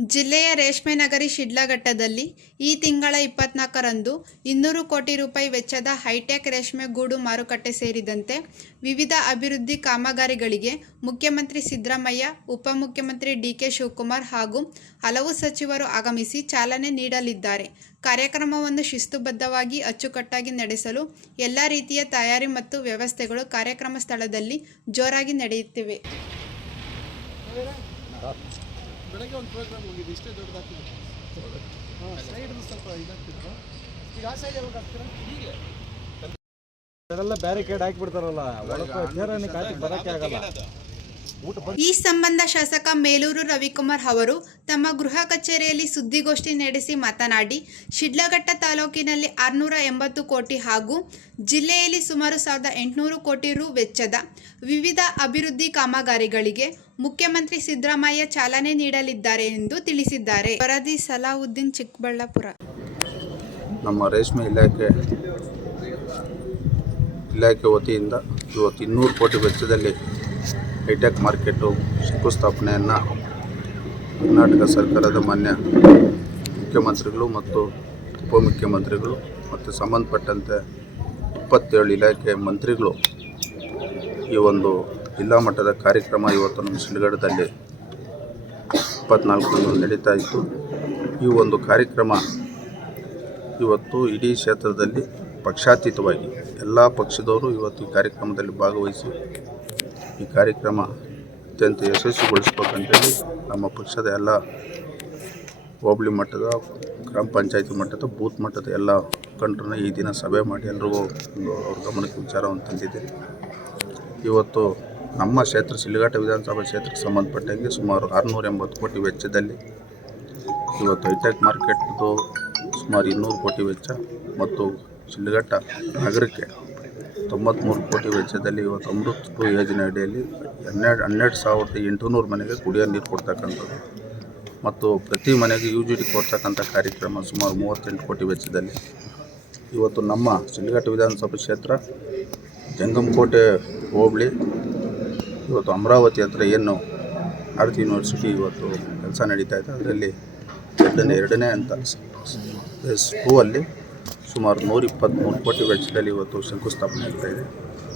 ಜಿಲ್ಲೆಯ ರೇಷ್ಮೆ ನಗರಿ ಶಿಡ್ಲಘಟ್ಟದಲ್ಲಿ ಈ ತಿಂಗಳ ಇಪ್ಪತ್ನಾಲ್ಕರಂದು ಇನ್ನೂರು ಕೋಟಿ ರೂಪಾಯಿ ವೆಚ್ಚದ ಹೈಟೆಕ್ ರೇಷ್ಮೆ ಗೂಡು ಮಾರುಕಟ್ಟೆ ಸೇರಿದಂತೆ ವಿವಿಧ ಅಭಿವೃದ್ಧಿ ಕಾಮಗಾರಿಗಳಿಗೆ ಮುಖ್ಯಮಂತ್ರಿ ಸಿದ್ದರಾಮಯ್ಯ, ಉಪಮುಖ್ಯಮಂತ್ರಿ ಡಿಕೆ ಶಿವಕುಮಾರ್ ಹಾಗೂ ಹಲವು ಸಚಿವರು ಆಗಮಿಸಿ ಚಾಲನೆ ನೀಡಲಿದ್ದಾರೆ. ಕಾರ್ಯಕ್ರಮವನ್ನು ಶಿಸ್ತುಬದ್ಧವಾಗಿ ಅಚ್ಚುಕಟ್ಟಾಗಿ ನಡೆಸಲು ಎಲ್ಲ ರೀತಿಯ ತಯಾರಿ ಮತ್ತು ವ್ಯವಸ್ಥೆಗಳು ಕಾರ್ಯಕ್ರಮ ಸ್ಥಳದಲ್ಲಿ ಜೋರಾಗಿ ನಡೆಯುತ್ತಿವೆ. ಬೆಳಗ್ಗೆ ಒಂದು ಪ್ರೋಗ್ರಾಮ್ ಹೋಗಿದೆ ಇಷ್ಟೇ ದೊಡ್ಡದಾಗ್ತಿದೆ ಹಾಂ ಸೈಡ್ ಸ್ವಲ್ಪ ಇದಾಗ್ತಿತ್ತು ಈಗ ಆ ಸೈಡ್ ಯಾವಾಗ ಆಗ್ತೀರಾ ಹೀಗೆ. ಅದೆಲ್ಲ ಬ್ಯಾರಿಕೇಡ್ ಹಾಕಿಬಿಡ್ತಾರಲ್ಲ ಒಳಗೆ ಬರೋಕ್ಕೆ ಆಗಲ್ಲ. ಈ ಸಂಬಂಧ ಶಾಸಕ ಮೇಲೂರು ರವಿಕುಮಾರ್ ಅವರು ತಮ್ಮ ಗೃಹ ಕಚೇರಿಯಲ್ಲಿ ಸುದ್ದಿಗೋಷ್ಠಿ ನಡೆಸಿ ಮಾತನಾಡಿ, ಶಿಡ್ಲಘಟ್ಟ ತಾಲೂಕಿನಲ್ಲಿ ಆರುನೂರ ಎಂಬತ್ತು ಕೋಟಿ ಹಾಗೂ ಜಿಲ್ಲೆಯಲ್ಲಿ ಸುಮಾರು ಸಾವಿರದ ಎಂಟುನೂರು ಕೋಟಿ ರು ವೆಚ್ಚದ ವಿವಿಧ ಅಭಿವೃದ್ಧಿ ಕಾಮಗಾರಿಗಳಿಗೆ ಮುಖ್ಯಮಂತ್ರಿ ಸಿದ್ದರಾಮಯ್ಯ ಚಾಲನೆ ನೀಡಲಿದ್ದಾರೆ ಎಂದು ತಿಳಿಸಿದ್ದಾರೆ. ವರದಿ ಸಲಾವುದ್ದೀನ್ ಚಿಕ್ಕಬಳ್ಳಾಪುರ. ನಮ್ಮ ರೇಷ್ಮೆ ಇಲಾಖೆ ಇಲಾಖೆ ವತಿಯಿಂದ ಇವತ್ತು ಇನ್ನೂರು ಕೋಟಿ ವೆಚ್ಚದಲ್ಲಿ ಹೈಟೆಕ್ ಮಾರ್ಕೆಟು, ಶಂಕುಸ್ಥಾಪನೆಯನ್ನು ಕರ್ನಾಟಕ ಸರ್ಕಾರದ ಮಾನ್ಯ ಮುಖ್ಯಮಂತ್ರಿಗಳು ಮತ್ತು ಉಪಮುಖ್ಯಮಂತ್ರಿಗಳು ಮತ್ತು ಸಂಬಂಧಪಟ್ಟಂತೆ ಇಪ್ಪತ್ತೇಳು ಇಲಾಖೆ ಮಂತ್ರಿಗಳು ಈ ಒಂದು ಜಿಲ್ಲಾ ಮಟ್ಟದ ಕಾರ್ಯಕ್ರಮ ಇವತ್ತು ನಮ್ಮ ಶಿಲ್ಗಡದಲ್ಲಿ ಇಪ್ಪತ್ನಾಲ್ಕರಂದು ನಡೀತಾ ಇತ್ತು. ಈ ಒಂದು ಕಾರ್ಯಕ್ರಮ ಇವತ್ತು ಇಡೀ ಕ್ಷೇತ್ರದಲ್ಲಿ ಪಕ್ಷಾತೀತವಾಗಿ ಎಲ್ಲ ಪಕ್ಷದವರು ಇವತ್ತು ಈ ಕಾರ್ಯಕ್ರಮದಲ್ಲಿ ಭಾಗವಹಿಸಿ ಈ ಕಾರ್ಯಕ್ರಮ ಅತ್ಯಂತ ಯಶಸ್ವಿಗೊಳಿಸ್ಬೇಕಂತೇಳಿ ನಮ್ಮ ಪಕ್ಷದ ಎಲ್ಲ ಹೋಬಳಿ ಮಟ್ಟದ, ಗ್ರಾಮ ಪಂಚಾಯತಿ ಮಟ್ಟದ, ಬೂತ್ ಮಟ್ಟದ ಎಲ್ಲ ಮುಖಂಡರನ್ನ ಈ ದಿನ ಸಭೆ ಮಾಡಿ ಎಲ್ರಿಗೂ ಅವ್ರ ಗಮನಕ್ಕೆ ವಿಚಾರವನ್ನು ತಂದಿದ್ದೀರಿ. ಇವತ್ತು ನಮ್ಮ ಕ್ಷೇತ್ರ, ಸಿಲಿಘಾಟ ವಿಧಾನಸಭಾ ಕ್ಷೇತ್ರಕ್ಕೆ ಸಂಬಂಧಪಟ್ಟಂಗೆ ಸುಮಾರು ಆರುನೂರ ಎಂಬತ್ತು ಕೋಟಿ ವೆಚ್ಚದಲ್ಲಿ ಇವತ್ತು ಹೈಟೆಕ್ ಮಾರ್ಕೆಟ್ದು ಸುಮಾರು ಇನ್ನೂರು ಕೋಟಿ ವೆಚ್ಚ ಮತ್ತು ಶಿಲ್ಘಟ್ಟ ನಗರಕ್ಕೆ ತೊಂಬತ್ತ್ಮೂರು ಕೋಟಿ ವೆಚ್ಚದಲ್ಲಿ ಇವತ್ತು ಅಮೃತ್ ಯೋಜನೆ ಅಡಿಯಲ್ಲಿ ಹನ್ನೆರಡು ಹನ್ನೆರಡು ಸಾವಿರದ ಎಂಟುನೂರು ಮನೆಗೆ ಕುಡಿಯೋ ನೀರು ಕೊಡ್ತಕ್ಕಂಥದ್ದು. ಮತ್ತು ಪ್ರತಿ ಮನೆಗೆ ಯು ಜಿ ಡಿ ಕೊಡ್ತಕ್ಕಂಥ ಕಾರ್ಯಕ್ರಮ ಸುಮಾರು ಮೂವತ್ತೆಂಟು ಕೋಟಿ ವೆಚ್ಚದಲ್ಲಿ. ಇವತ್ತು ನಮ್ಮ ಶಿಲ್ಘಟ್ಟ ವಿಧಾನಸಭಾ ಕ್ಷೇತ್ರ, ಜಂಗಮಕೋಟೆ ಹೋಬಳಿ, ಇವತ್ತು ಅಮರಾವತಿ ಹತ್ರ ಏನು ಭಾರತಿ ಯೂನಿವರ್ಸಿಟಿ ಇವತ್ತು ಕೆಲಸ ನಡೀತಾ ಇದೆ, ಅದರಲ್ಲಿ ಎರಡನೇ ಎರಡನೇ ಅಂತ ಸ್ಕೂಲಲ್ಲಿ ಸುಮಾರು ನೂರ ಇಪ್ಪತ್ತ್ಮೂರು ಕೋಟಿ ವೆಚ್ಚದಲ್ಲಿ ಇವತ್ತು ಶಂಕುಸ್ಥಾಪನೆ ಇದೆ.